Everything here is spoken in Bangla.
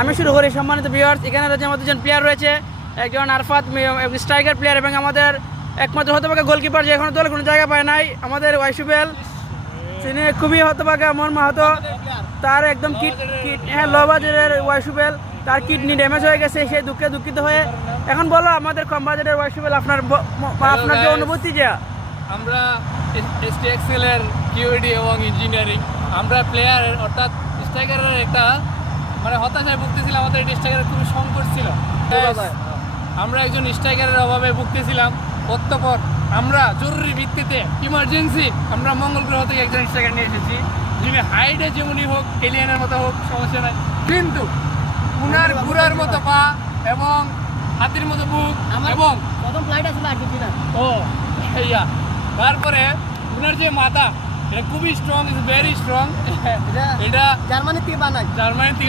আমি শুরু করি। সম্মানিত ভিউয়ার্স, এখানে রয়েছে আমাদের দুজন প্লেয়ার রয়েছে, একজন আরফাত স্ট্রাইকার প্লেয়ার এবং আমাদের একমাত্র হতভাগা গোলকিপার যে এখনো দলে কোনো জায়গা পায় নাই, আমাদের ওয়াইসুবেল। তিনি খুবই হতভাগা, মন মাহাতো। তার একদম লো বাজেটের ওয়াইসুবেল, তার কিডনি ড্যামেজ হয়ে গেছে, সেই দুঃখিত হয়ে। এখন বলো আমাদের কম বাজেটের ওয়াইসুবেল, আপনার যে অনুভূতি যে আমরা এসটিএক্সএল এর কিউডি এবং ইঞ্জিনিয়ারিং, আমরা প্লেয়ারের অর্থাৎ স্ট্রাইকারের একটা মানে হতাশায় ভুগতেছিলাম। আমাদের স্ট্রাইকারের খুবই সংকট ছিল। আমরা একজন স্ট্রাইকারের অভাবে ভুগতেছিলাম। অতঃপর আমরা জরুরি ভিত্তিতে ইমার্জেন্সি আমরা মঙ্গল গ্রহ থেকে একজন স্ট্রাইকার নিয়ে এসেছি, যিনি হাইটে যেমনই হোক, এলিয়ানের মতো হোক, সমস্যা নাই, কিন্তু উনার ঘোড়ার মতো পা এবং হাতির মতো বুক এবং প্রথম ফ্লাইট আসলে আর্জেন্টিনা। ও ইয়া, তারপরে উনার যে মাথা, এটা খুবই স্ট্রং, ইজ ভেরি স্ট্রং। এটা জার্মানি থেকে বানায়। জার্মানি থেকে